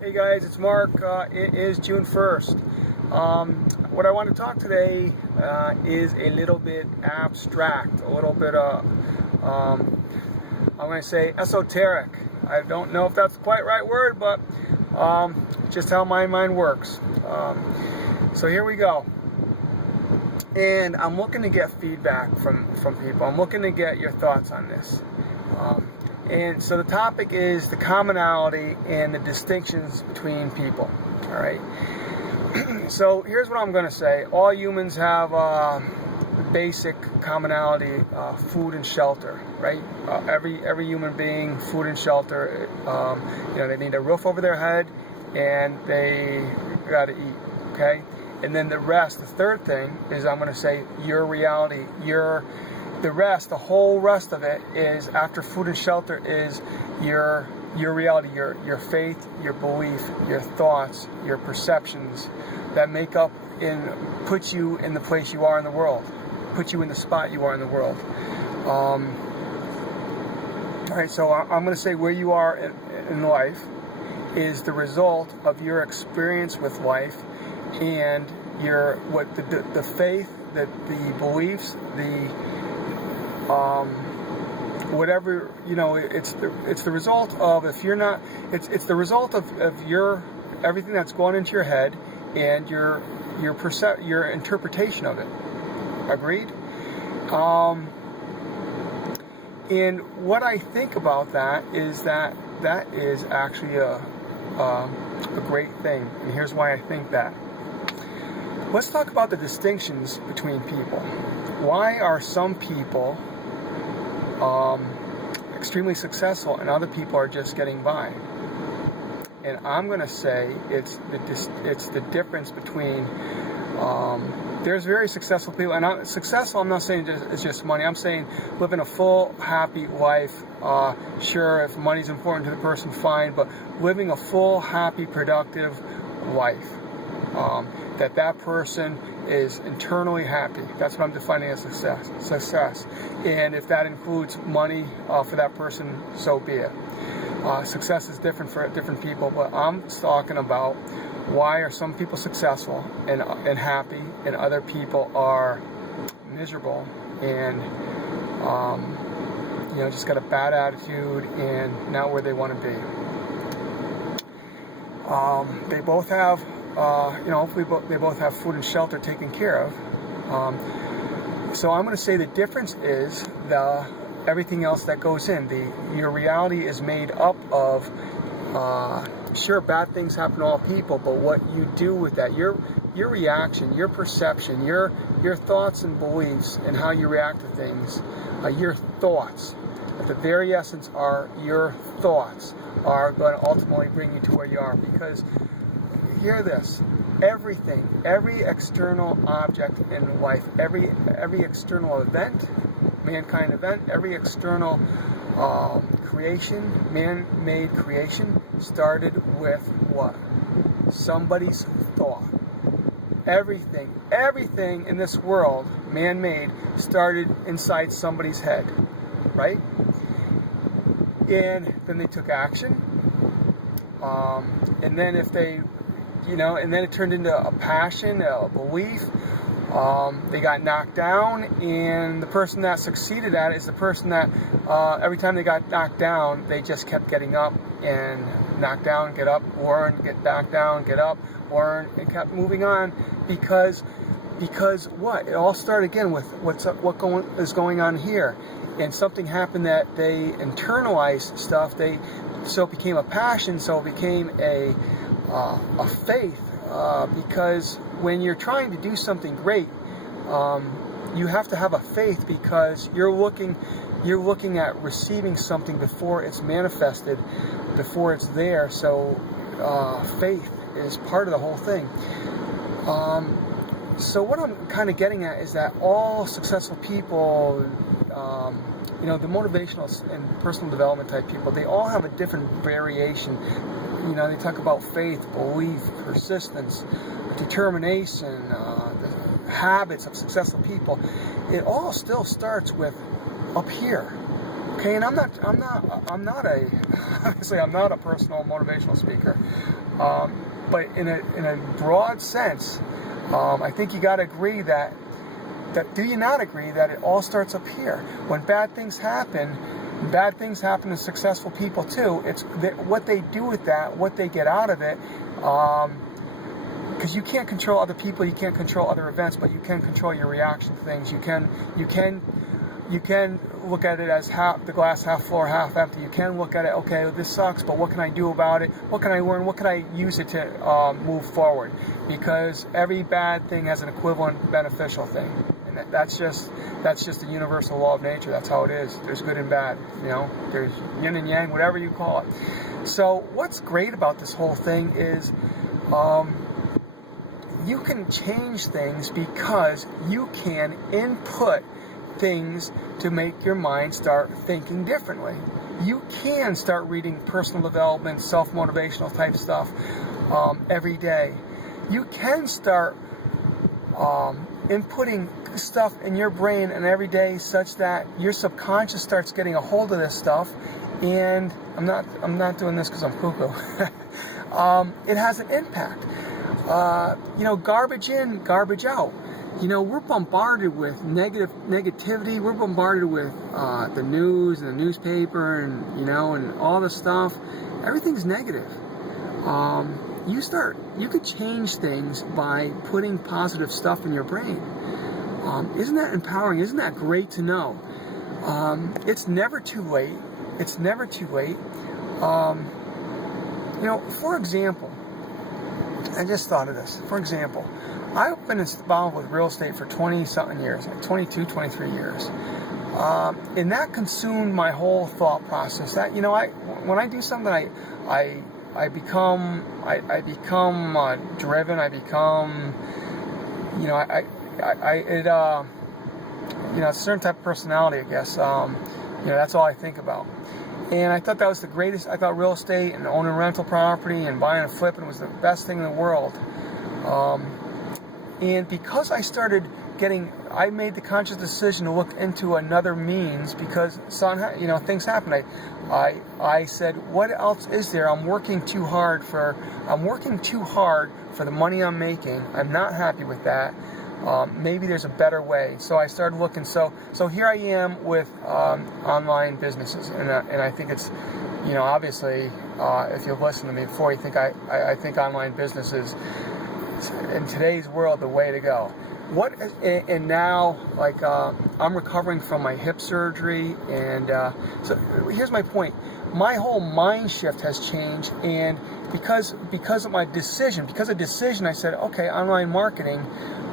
Hey guys, it's Mark. It is June 1st. What I want to talk today is a little bit abstract, a little bit I'm going to say esoteric. I don't know if that's the quite right word, but just how my mind works. So here we go. And I'm looking to get feedback from people. I'm looking to get your thoughts on this. And so the topic is the commonality and the distinctions between people. All right. So here's what I'm going to say. All humans have basic commonality: food and shelter. Right. Every human being, food and shelter. They need a roof over their head, and they got to eat. Okay. And then the rest, the third thing is, I'm going to say, your reality, the whole rest of it is, after food and shelter, is your reality, your faith, your belief, your thoughts, your perceptions that make up and put you in the place you are in the world, put you in the spot you are in the world. All right, so I'm going to say where you are in life is the result of your experience with life and the faith, the beliefs, whatever, it's the result of, if you're not, it's the result of your everything that's gone into your head and your interpretation of it. Agreed? And what I think about that is that is actually a great thing, and here's why I think that. Let's talk about the distinctions between people. Why are some people extremely successful and other people are just getting by? And I'm going to say it's the difference between there's very successful people, and I'm not saying it's just money. I'm saying living a full, happy life. Sure, if money's important to the person, fine, but living a full, happy, productive life. That person is internally happy. That's what I'm defining as success. And if that includes money for that person, so be it. Success is different for different people, but I'm talking about why are some people successful and happy, and other people are miserable and just got a bad attitude and not where they want to be. They both have hopefully they both have food and shelter taken care of. So I'm going to say the difference is everything else that goes in. Your reality is made up of, sure, bad things happen to all people, but what you do with that, your reaction, your perception, your thoughts and beliefs, and how you react to things, your thoughts, at the very essence, are your thoughts are going to ultimately bring you to where you are. Because hear this, every external object in life, every external event, mankind event, every external creation, man-made creation, started with what? Somebody's thought. Everything in this world, man-made, started inside somebody's head, right? And then they took action, and then and then it turned into a passion, a belief. They got knocked down, and the person that succeeded at it is the person that every time they got knocked down, they just kept getting up and knocked down, get up, learn, get back down, get up, learn, and kept moving on because what? It all started again with what is going on here, and something happened that they internalized stuff. So it became a passion. So it became a faith, because when you're trying to do something great, you have to have a faith, because you're looking at receiving something before it's manifested, before it's there. So faith is part of the whole thing. So what I'm kind of getting at is that all successful people, the motivational and personal development type people, they all have a different variation. They talk about faith, belief, persistence, determination, the habits of successful people. It all still starts with up here. Okay, and obviously I'm not a personal motivational speaker, but in a broad sense, I think you got to agree that do you not agree that it all starts up here? When bad things happen to successful people too. It's what they do with that, what they get out of it. Because you can't control other people, you can't control other events, but you can control your reaction to things. You can look at it as the glass half full or half empty. You can look at it, okay, this sucks, but what can I do about it? What can I learn? What can I use it to move forward? Because every bad thing has an equivalent beneficial thing, and that's just the universal law of nature. That's how it is. There's good and bad. There's yin and yang, whatever you call it. So what's great about this whole thing is, you can change things because you can input things to make your mind start thinking differently. You can start reading personal development, self-motivational type stuff every day. You can start inputting stuff in your brain and every day such that your subconscious starts getting a hold of this stuff. And I'm not doing this because I'm cuckoo. It has an impact. Garbage in, garbage out. We're bombarded with negativity. We're bombarded with the news and the newspaper and all this stuff. Everything's negative. You could change things by putting positive stuff in your brain. Isn't that empowering? Isn't that great to know? It's never too late. It's never too late. For example, I just thought of this. For example, I've been involved with real estate for 20-something years, like 22, 23 years. And that consumed my whole thought process. That, when I do something, I become driven. I become, a certain type of personality, I guess. That's all I think about. And I thought that was the greatest. I thought real estate and owning rental property and buying and flipping was the best thing in the world. And because I made the conscious decision to look into another means because things happen. I said, what else is there? I'm working too hard for the money I'm making. I'm not happy with that. Maybe there's a better way. So I started looking. So here I am with online businesses, and I think it's, obviously, if you've listened to me before, you think I think online businesses in today's world the way to go. And now, I'm recovering from my hip surgery, and so here's my point. My whole mind shift has changed, and because of my decision, I said, okay, online marketing,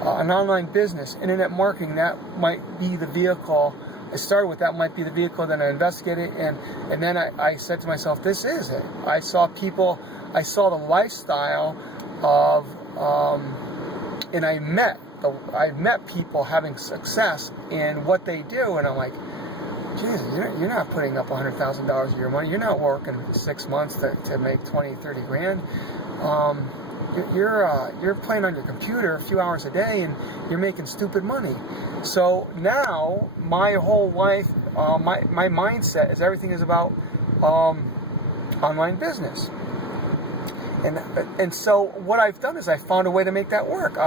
an online business, internet marketing, that might be the vehicle. I started with that might be the vehicle, then I investigated, and then I said to myself, this is it. I saw the lifestyle of, and I met people having success in what they do, and I'm like, Jesus, you're not putting up $100,000 of your money. You're not working 6 months to make 20, 30 grand. You're playing on your computer a few hours a day, and you're making stupid money. So now my whole life, my mindset is everything is about online business. And so what I've done is I found a way to make that work.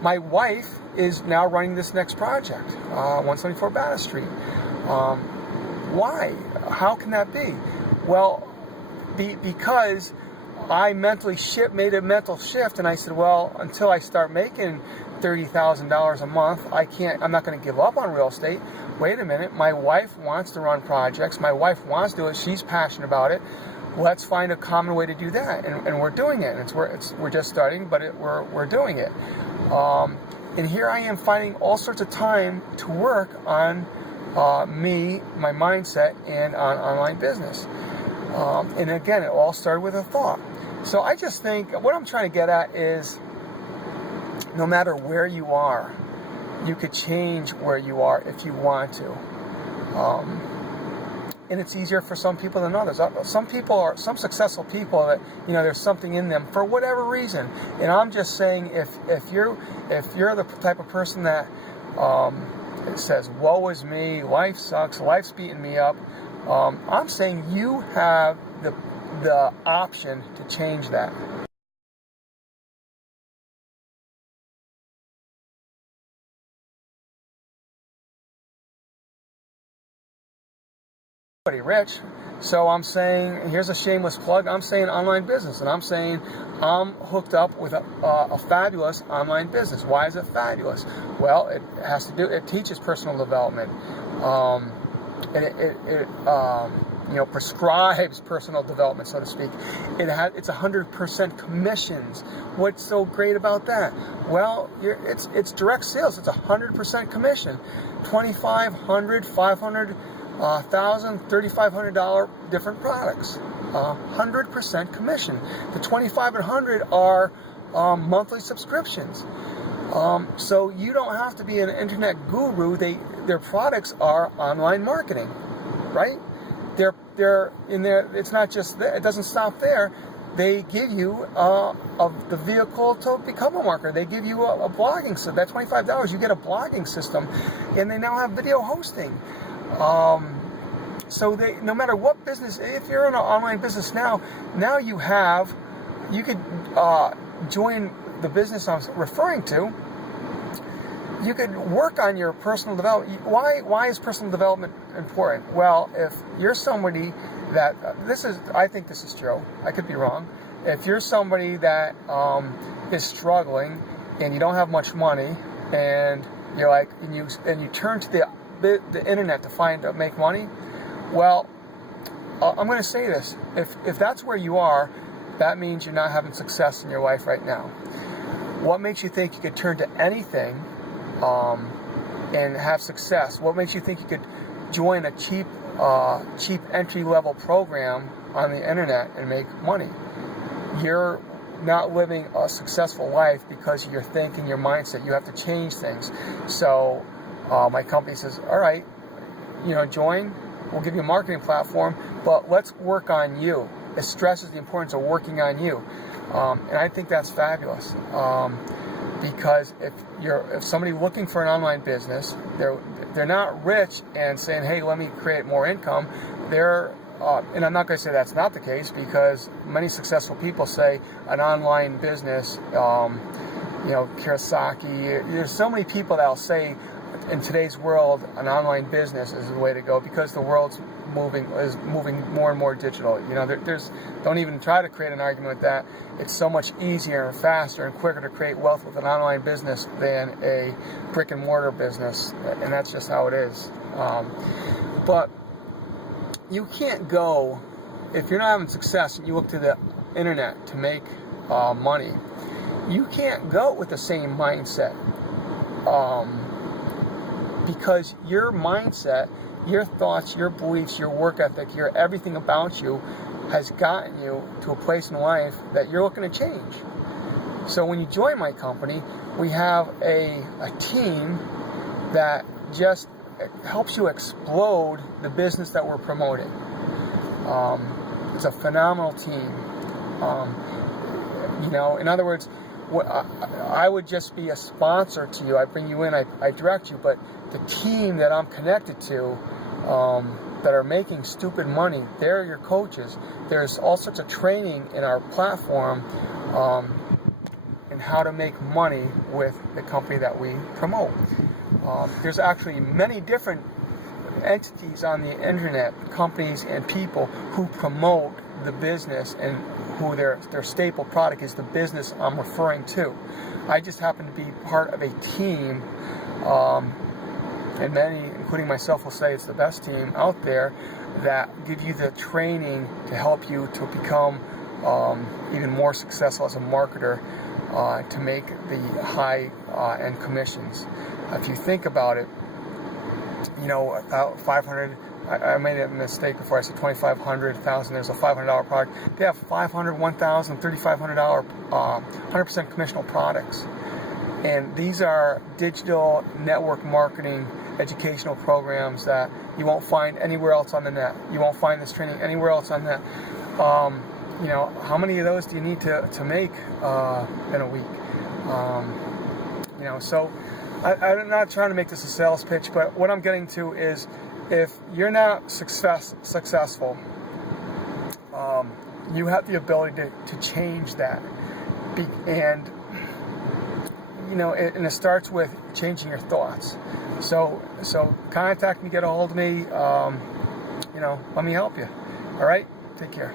My wife is now running this next project, 174 Battle Street. Why? How can that be? Well, because I made a mental shift, and I said, well, until I start making $30,000 a month, I'm not going to give up on real estate. Wait a minute, my wife wants to run projects. My wife wants to do it. She's passionate about it. Let's find a common way to do that, and we're doing it. We're just starting, but we're doing it. And here I am finding all sorts of time to work on me, my mindset, and on online business. And again, it all started with a thought. So I just think what I'm trying to get at is, no matter where you are, you could change where you are if you want to. And it's easier for some people than others. Some successful people that, there's something in them for whatever reason. And I'm just saying, if you're the type of person that says, woe is me, life sucks, life's beating me up, I'm saying you have the option to change that. Pretty rich. So I'm saying, here's a shameless plug, I'm saying online business, and I'm saying I'm hooked up with a fabulous online business. Why is it fabulous? Well, it teaches personal development. It prescribes personal development, so to speak. It's 100% commissions. What's so great about that? Well, it's direct sales. It's 100% commission. $2,500, $500, $1,000, $3,500 different products. 100% commission. The 25 and 100 are monthly subscriptions. So you don't have to be an internet guru. Their products are online marketing, right? They're in there. It's not just that. It doesn't stop there. They give you the vehicle to become a marketer. They give you a blogging system. That $25, you get a blogging system, and they now have video hosting. So no matter what business, if you're in an online business now you could join the business I'm referring to. You could work on your personal development. Why is personal development important? Well, if you're somebody that, I think this is true. I could be wrong. If you're somebody that is struggling and you don't have much money, and you're like, and you turn to the internet to make money, well, I'm going to say this: if that's where you are, that means you're not having success in your life right now. What makes you think you could turn to anything and have success? What makes you think you could join a cheap entry-level program on the internet and make money? You're not living a successful life because of your thinking, your mindset. You have to change things. So my company says, all right, join. We'll give you a marketing platform, but let's work on you. It stresses the importance of working on you. And I think that's fabulous. Because if somebody looking for an online business, they're not rich and saying, hey, let me create more income. And I'm not going to say that's not the case, because many successful people say an online business, Kiyosaki, there's so many people that'll say in today's world an online business is the way to go, because the world's moving more and more digital. Don't even try to create an argument with that. It's so much easier and faster and quicker to create wealth with an online business than a brick and mortar business, and that's just how it is. But you can't go, if you're not having success and you look to the internet to make money, you can't go with the same mindset, because your mindset, your thoughts, your beliefs, your work ethic, everything about you has gotten you to a place in life that you're looking to change. So when you join my company, we have a team that just helps you explode the business that we're promoting. It's a phenomenal team. In other words, I would just be a sponsor to you. I bring you in, I direct you, but the team that I'm connected to, that are making stupid money, they're your coaches. There's all sorts of training in our platform in how to make money with the company that we promote. There's actually many different entities on the internet, companies and people who promote the business, and who their staple product is the business I'm referring to. I just happen to be part of a team, and many, including myself, will say it's the best team out there, that give you the training to help you to become even more successful as a marketer, to make the high-end commissions. If you think about it, 500. I made a mistake before. I said 2,500, 1,000. There's a $500 product. They have $500, $1,000, $3,500 100% commissional products, and these are digital network marketing educational programs that you won't find anywhere else on the net. You won't find this training anywhere else on the net. How many of those do you need to make in a week? So I'm not trying to make this a sales pitch, but what I'm getting to is if you're not successful, you have the ability to change that. And it starts with changing your thoughts. So contact me, get a hold of me. Let me help you. All right, take care.